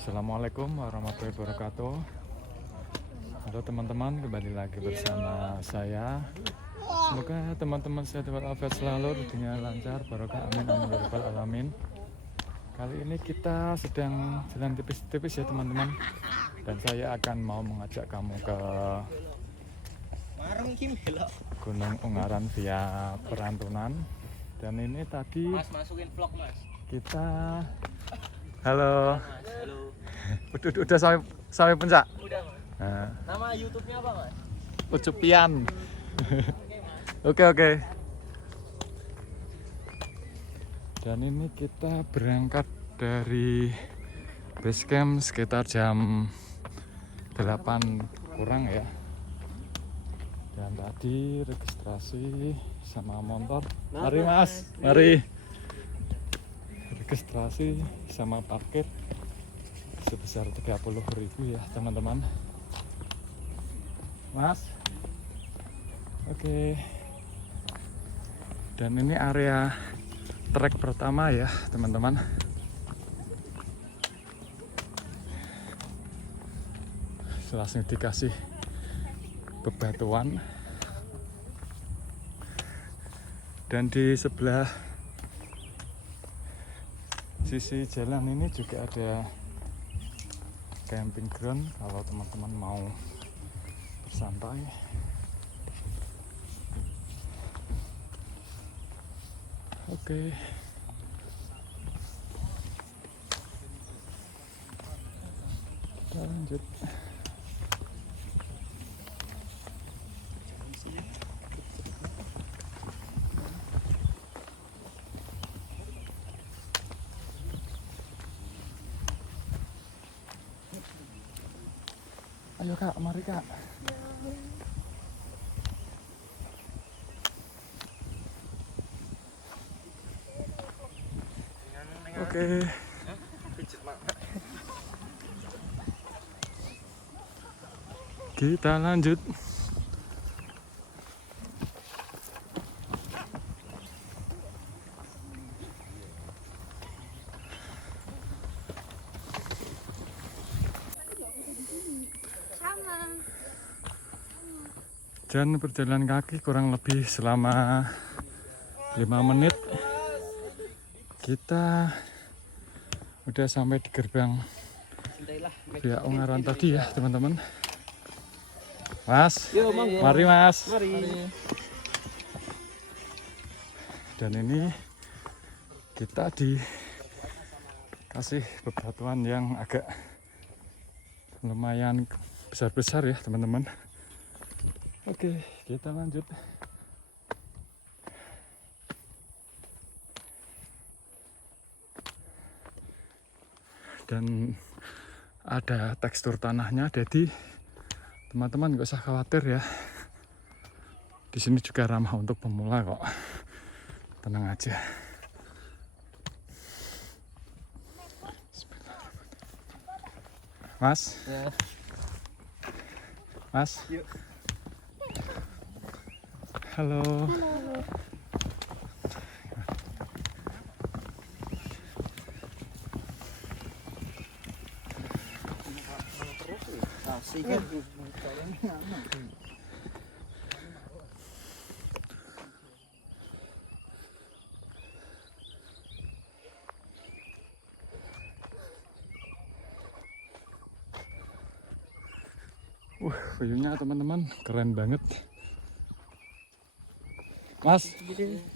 Assalamualaikum warahmatullahi wabarakatuh. Halo teman-teman, kembali lagi bersama saya. Semoga teman-teman sehat walafiat selalu, rezekinya lancar, barokah, amin amin ya rabbal alamin. Kali ini kita sedang jalan tipis-tipis ya teman-teman, dan saya akan mau mengajak kamu ke Gunung Ungaran via Perantunan. Dan ini tadi masukin vlog mas. Kita halo. Halo. Udah sampai puncak. Udah mas. Nah, Nama YouTube-nya apa mas? Ucupian. Oke. Dan ini kita berangkat dari base camp sekitar jam 8 kurang ya. Dan tadi registrasi sama motor. Mari mas, mari. Registrasi sama parkir sebesar 30.000 ya teman-teman. Mas. Oke. Dan ini area trek pertama ya teman-teman. Langsung dikasih bebatuan. Dan di sebelah sisi jalan ini juga ada camping ground kalau teman-teman mau bersantai. Oke. Kita lanjut. Ayo kak, mari kak. Oke. Kita lanjut. Dan berjalan kaki kurang lebih selama 5 menit. Kita udah sampai di gerbang via Ungaran tadi ya teman-teman. Mas, mari mas. Dan ini kita dikasih bebatuan yang agak lumayan besar-besar ya teman-teman. Oke, kita lanjut. Dan ada tekstur tanahnya, jadi teman-teman nggak usah khawatir ya. Di sini juga ramah untuk pemula kok. Tenang aja. Mas. Ya. Mas. Yuk. Halo. Asik kan? View-nya teman-teman keren banget. Mas,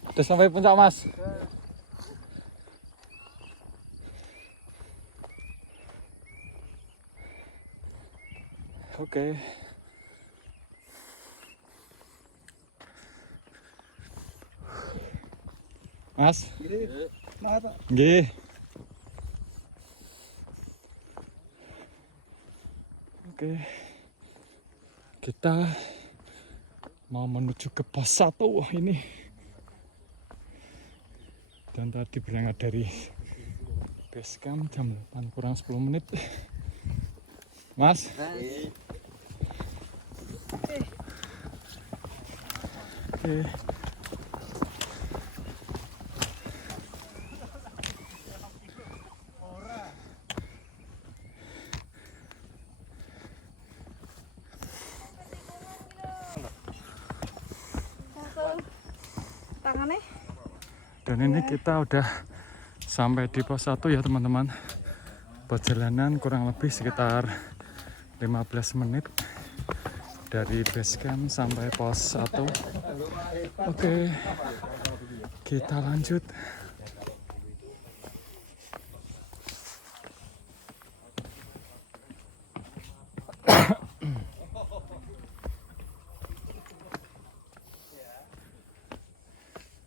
udah sampai puncak mas. Oke. Mas. Nggih. Oke. Kita mau menuju ke pos 1 ini. Dan tadi berangkat dari base camp jam 8 kurang 10 menit. Mas. Oke. tangannya. Dan ini kita udah sampai di pos 1 ya teman-teman. Perjalanan kurang lebih sekitar 15 menit dari base camp sampai pos 1. Oke, kita lanjut.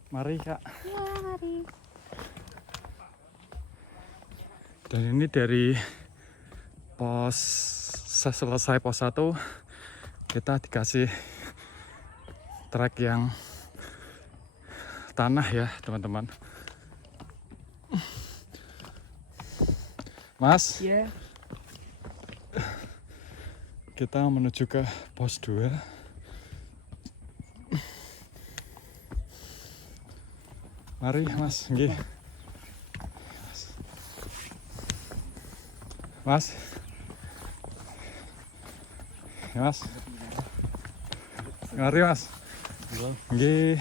Mari Kak. Ya, mari. Dan ini dari selesai pos 1 kita dikasih trek yang tanah ya teman-teman. Mas, Iya. kita menuju ke pos 2. Mari Mas, nggih. Mas. Ya, Mas. Mari Mas. Nggih.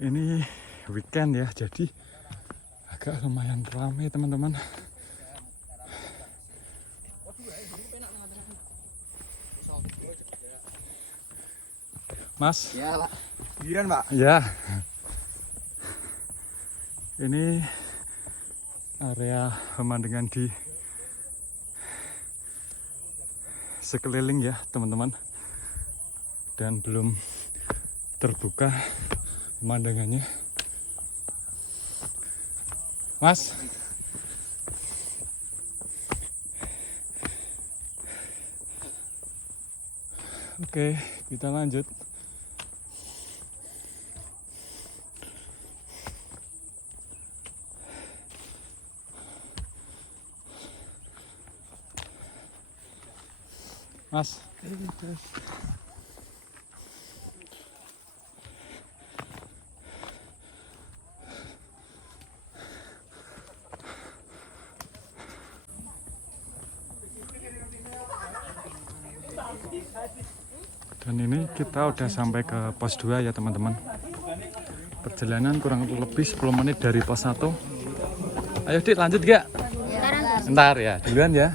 Ini weekend ya, jadi agak lumayan ramai teman-teman. Mas. Ya, Pak. Giliran, Pak. Ya. Ini area pemandangan di sekeliling ya teman-teman, dan belum terbuka pemandangannya. Mas, oke, kita lanjut. Mas, dan ini kita udah sampai ke pos 2 ya teman-teman. Perjalanan kurang lebih 10 menit dari pos 1. Ayo Dik, lanjut gak? Ntar ya, duluan ya.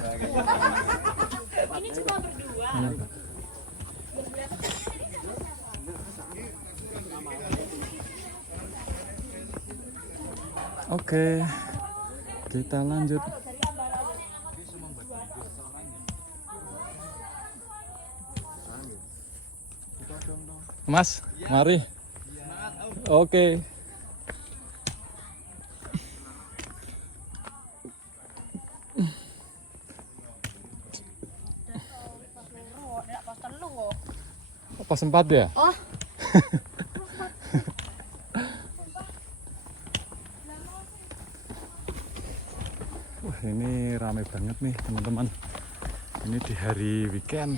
Oke, kita lanjut. Mas, mari. Oke. Pas 4 ya? Oh. Wah, ini ramai banget nih teman-teman. Ini di hari weekend.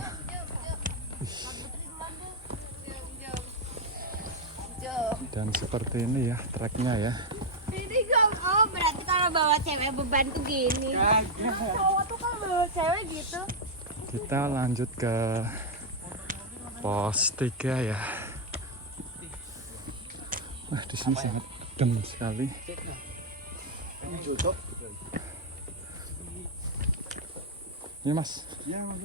Dan seperti ini ya treknya ya. Ini oh berarti kalau bawa cewek beban tuh gini. Cowok tuh kalau bawa cewek gitu. Kita lanjut ke pos 3 ya. Wah, di sini sangat adem sekali. Ini Mas. Ya, Mas.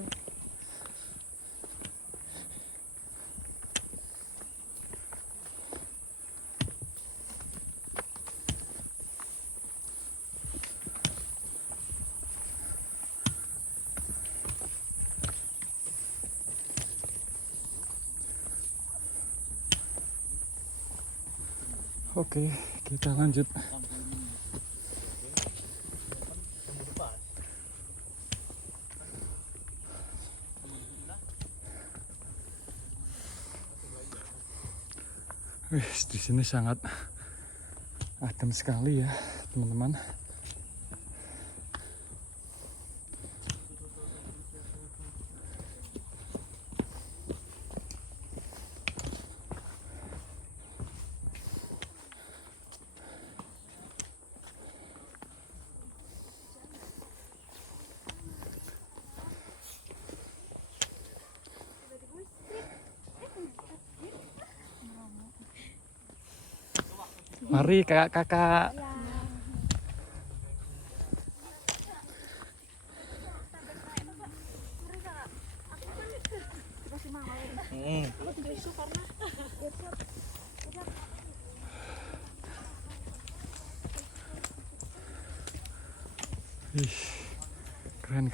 Oke, kita lanjut. Wih, di sini sangat adem sekali ya, teman-teman. Mari kakak-kakak. Ih, keren.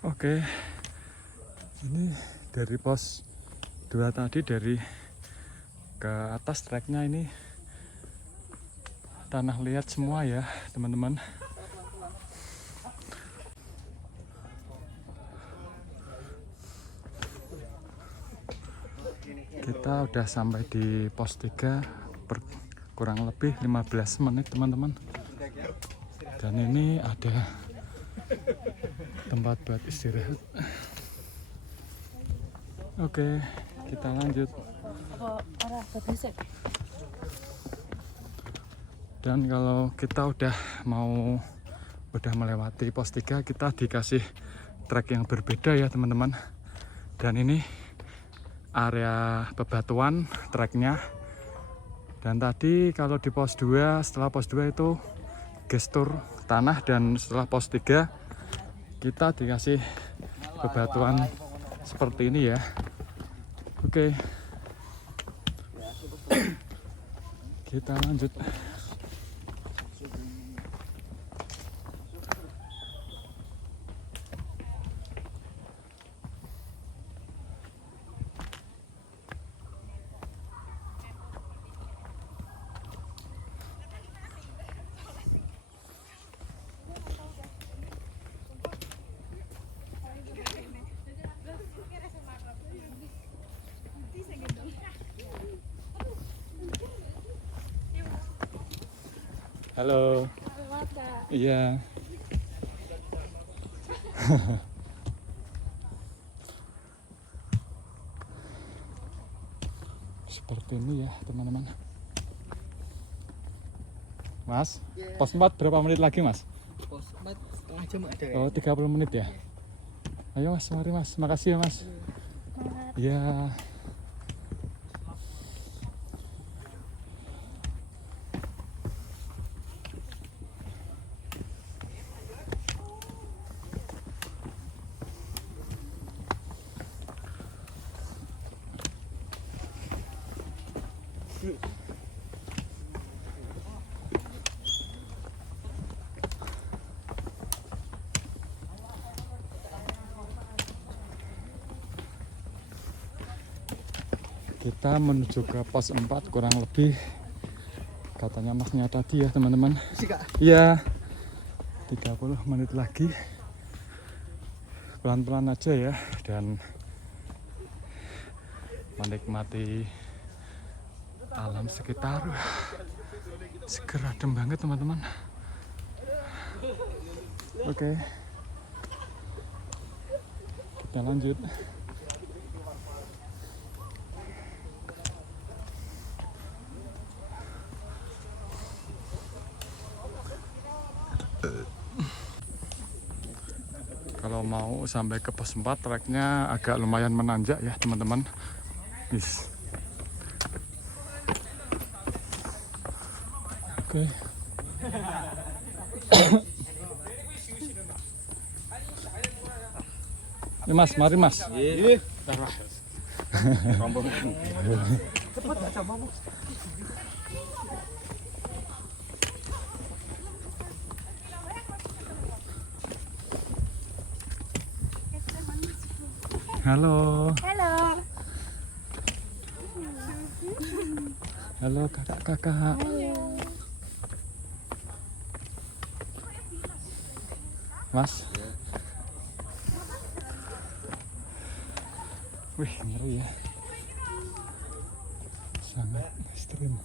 Oke, ini dari pos 2 tadi, dari ke atas treknya ini tanah liat semua ya teman-teman. Kita udah sampai di pos 3 kurang lebih 15 menit teman-teman. Dan ini ada tempat buat istirahat. Oke, kita lanjut. Dan kalau kita udah melewati pos 3, kita dikasih trek yang berbeda ya teman-teman. Dan ini area bebatuan treknya. Dan tadi kalau di pos 2, setelah pos 2 itu gestur tanah, dan setelah pos 3 kita dikasih bebatuan seperti ini ya. Oke, kita lanjut. Halo. Iya. Seperti ini ya teman-teman. Mas, pos 4 berapa menit lagi mas? Pos 4 setengah jam ada. Oh, 30 menit ya. Ayo mas, mari mas. Makasih ya mas. Iya. Kita menuju ke pos 4 kurang lebih, katanya masnya tadi ya teman-teman. Iya, 30 menit lagi. Pelan-pelan aja ya, dan menikmati alam sekitar. Seger adem banget teman-teman. Oke, kita lanjut. Kalau mau sampai ke pos 4, treknya agak lumayan menanjak ya teman-teman. Yes. Oke. Ini mas, mari mas. Halo. Halo. Halo kakak-kakak. Mas. Wih, ngeri ya. Sangat ekstrim.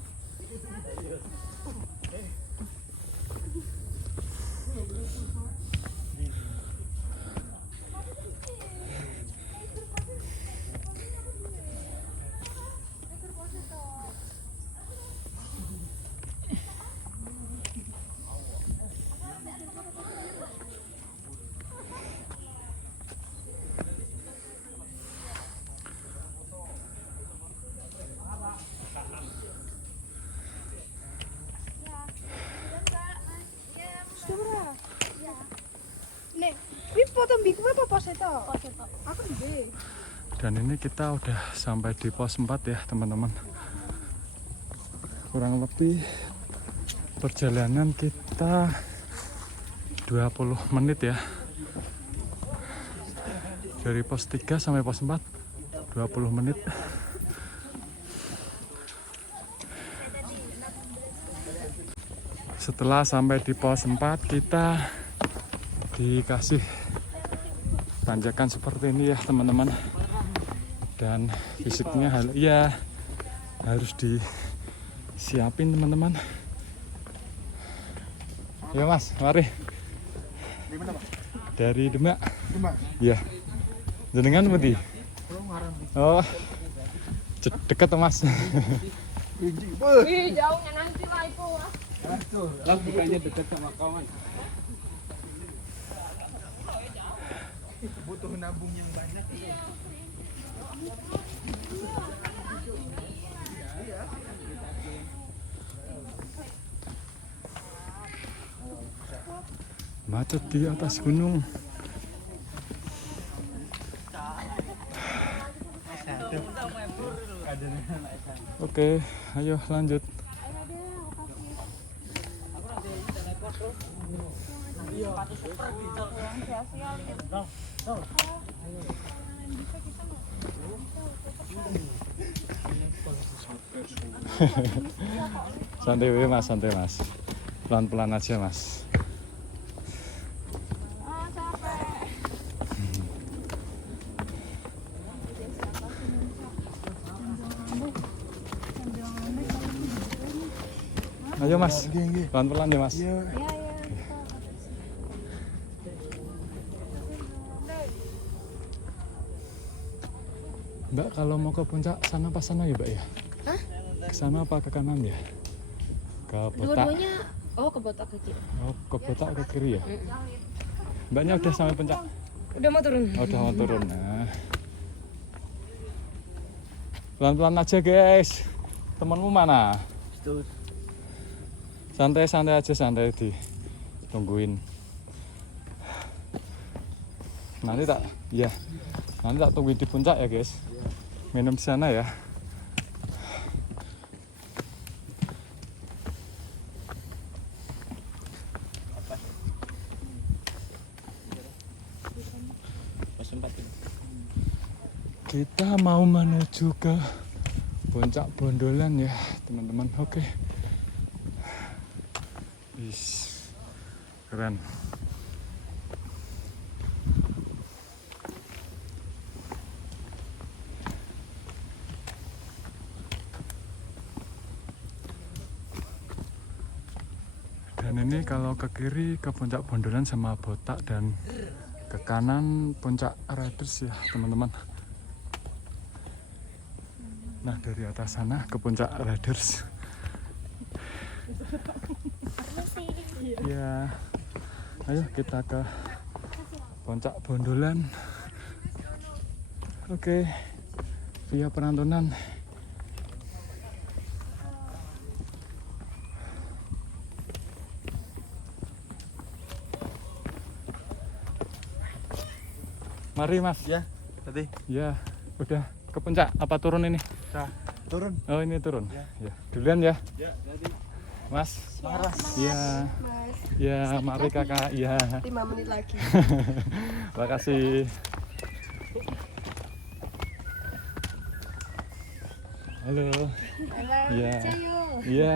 Nek, ini foto biku apa pos itu? Pos itu. Aku ndek. Dan ini kita udah sampai di pos 4 ya teman-teman. Kurang lebih perjalanan kita 20 menit ya. Dari pos 3 sampai pos 4 20 menit. Setelah sampai di pos 4 kita dikasih tanjakan seperti ini ya teman-teman. Dan fisiknya harus disiapin teman-teman. Ya Mas, mari. Di mana, Pak? Dari Demak. Demak. Iya. Jenengan pundi? Oh. Deket Mas. Wih, jauhnya nanti lah itu. Lah bukannya dekat sama kawan. Butuh nabung yang banyak. Macet di atas gunung. Oke, ayo lanjut. Santai Mas, santai Mas. Pelan-pelan aja Mas. Ayo Mas, pelan-pelan ya Mas. Mbak, kalau mau ke puncak sana pas sana ya Mbak ya? Hah? Ke sana apa ke kanan ya? Ke Botak. Dua-duanya, ke Botak ke kiri. Oh, ke Botak ke kiri ya? Mbaknya udah sampai puncak? Udah mau turun. Oh, udah mau turun. Nah. Pelan-pelan aja guys. Temanmu mana? Santai-santai aja, santai ditungguin. Nanti tak tungguin di puncak ya guys. Minum di sana ya. Kita mau menuju ke puncak Bondolan ya teman-teman. Oke. Keren. Dan ini kalau ke kiri ke puncak Bondolan sama Botak, dan ke kanan puncak Riders ya teman-teman. Nah dari atas sana ke puncak Riders. Ya, ayo kita ke puncak Bondolan. Oke, via penontonan. Mari Mas. Ya, tadi. Ya, udah ke puncak. Apa turun ini? Nah, turun. Oh ini turun. Ya, duluan ya. Ya, tadi. Mas. Maras. Ya. Mas, Ya, mari kakak. Ya. 5 menit lagi. Makasih. Halo. Halo, Iya. Cayo. Iya.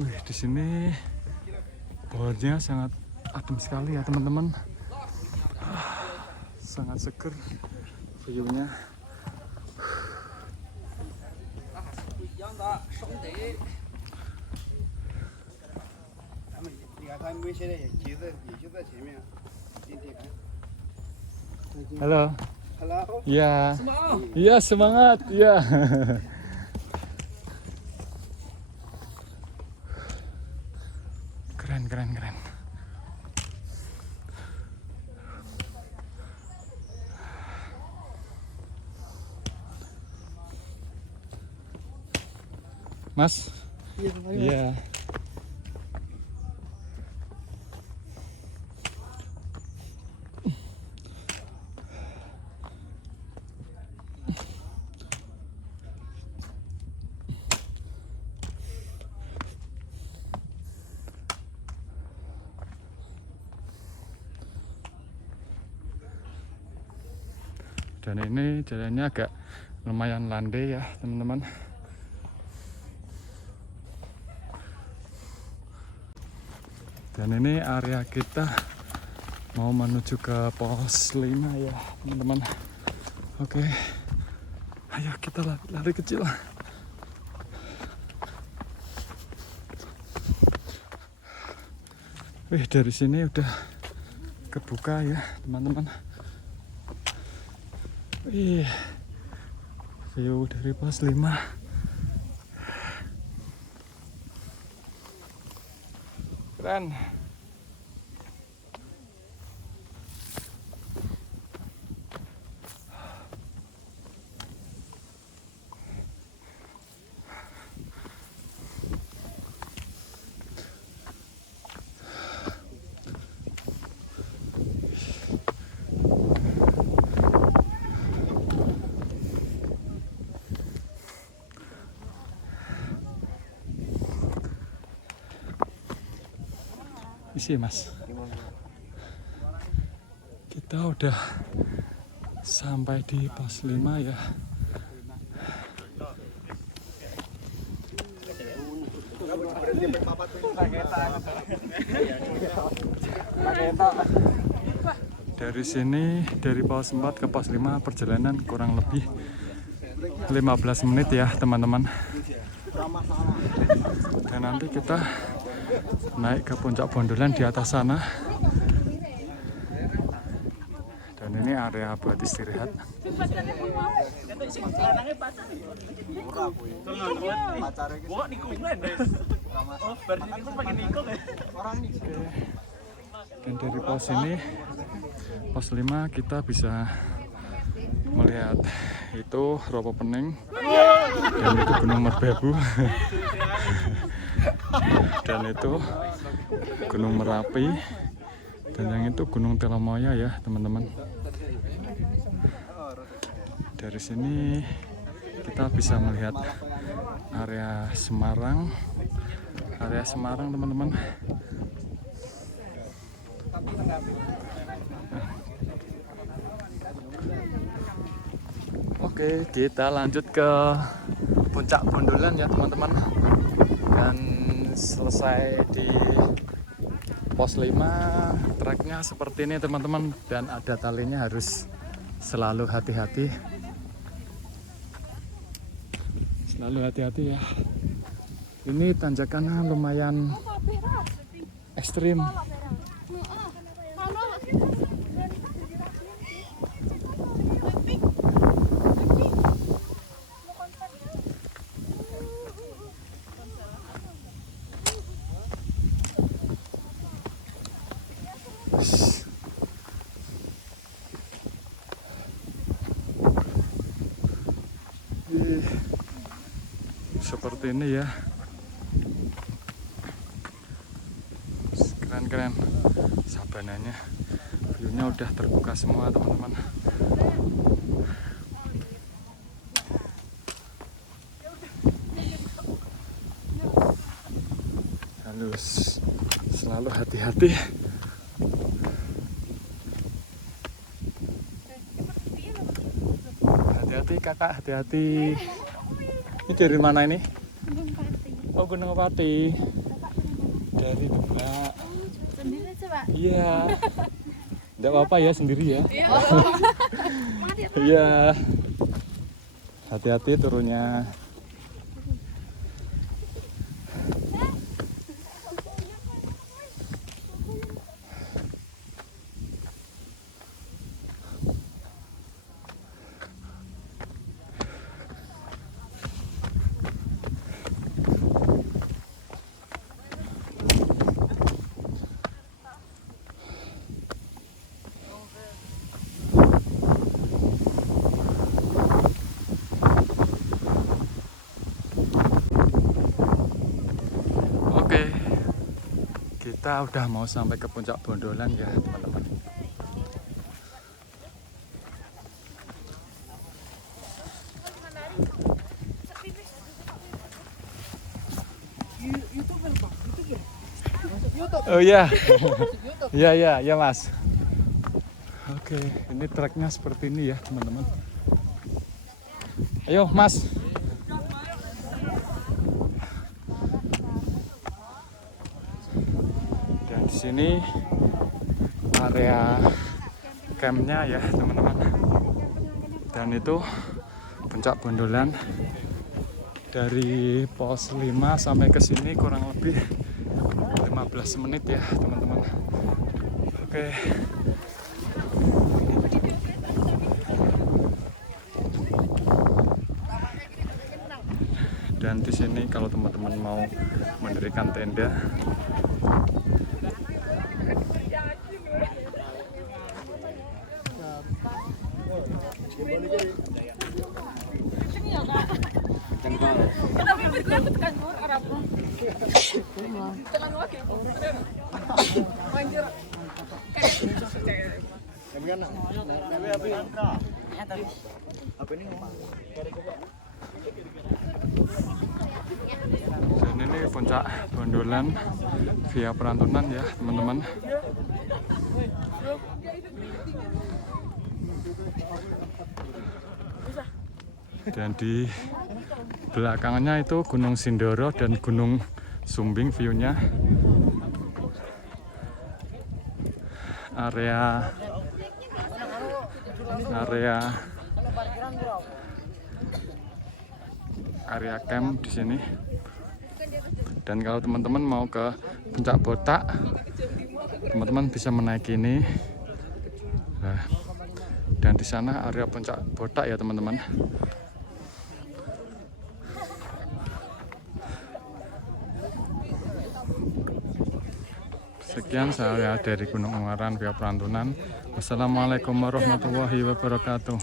Wih, di sini pohonnya sangat adem sekali ya teman-teman. Sangat seger view-nya. Halo. Halo. Iya. Iya, semangat. Iya. Keren, keren, keren. Mas? Iya. Dan ini jalannya agak lumayan landai ya teman-teman. Dan ini area kita mau menuju ke pos 5 ya teman-teman. Oke, ayo kita lari kecil. Wih, dari sini udah kebuka ya teman-teman. Wih, view dari pos 5. Keren. Isi mas, kita udah sampai di pos 5 ya. Dari sini, dari pos 4 ke pos 5 perjalanan kurang lebih 15 menit ya teman-teman. Dan nanti kita naik ke puncak Bondolan di atas sana. Dan ini area buat istirahat. Dan dari pos ini, pos 5 kita bisa melihat itu Ropo Pening dan itu Gunung Merbabu. Dan itu Gunung Merapi, dan yang itu Gunung Telomoyo ya teman-teman. Dari sini kita bisa melihat area Semarang teman-teman. Oke, kita lanjut ke puncak Bondolan ya teman-teman. Dan selesai di pos 5, treknya seperti ini teman-teman, dan ada talinya, harus selalu hati-hati. Selalu hati-hati ya. Ini tanjakannya lumayan ekstrim. Seperti ini ya, keren-keren sabananya, view-nya udah terbuka semua teman-teman. Harus selalu hati-hati. Hati-hati kakak, hati-hati. Ini dari mana ini? Gunung Pati. Oh, Gunung Pati. dari Demak. Sendiri aja, Pak. Iya. Enggak apa-apa ya sendiri ya. Iya. Hati-hati turunnya. Oke, kita udah mau sampai ke puncak Bondolan ya teman-teman. Oh iya, iya mas. Oke, ini treknya seperti ini ya teman-teman. Ayo mas. Dan di sini area campnya ya teman-teman. Dan itu puncak Bondolan. Dari pos 5 sampai ke sini kurang lebih 15 menit ya teman-teman. Oke. Dan di sini kalau teman-teman mau mendirikan tenda, dan ini puncak Bondolan via Perantunan ya teman-teman. Dan di belakangnya itu Gunung Sindoro dan Gunung Sumbing view-nya. Area camp di sini. Dan kalau teman-teman mau ke puncak Botak, teman-teman bisa menaiki ini. Nah, dan di sana area puncak Botak ya teman-teman. Sekian saya dari Gunung Ungaran via Perantunan. Wassalamualaikum warahmatullahi wabarakatuh.